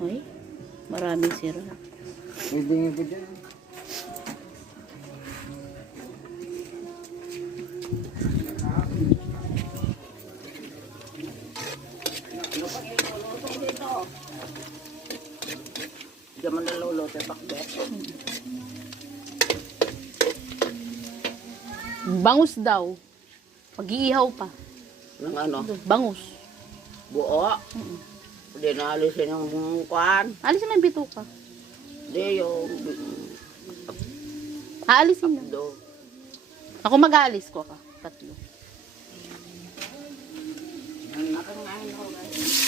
Ay, maraming sira. Pwede nga ko dyan. Diyan man naluluto yung pakbet. Bangus daw. Pag-iihaw pa. Ng ano? Bangus. Buo. Hindi na alisin yung kuhan. Alisin mo yung bituka. Hindi yung Aalisin na. do. Ako mag-aalis ko ka. Tatlo. Ang nakangain ako guys.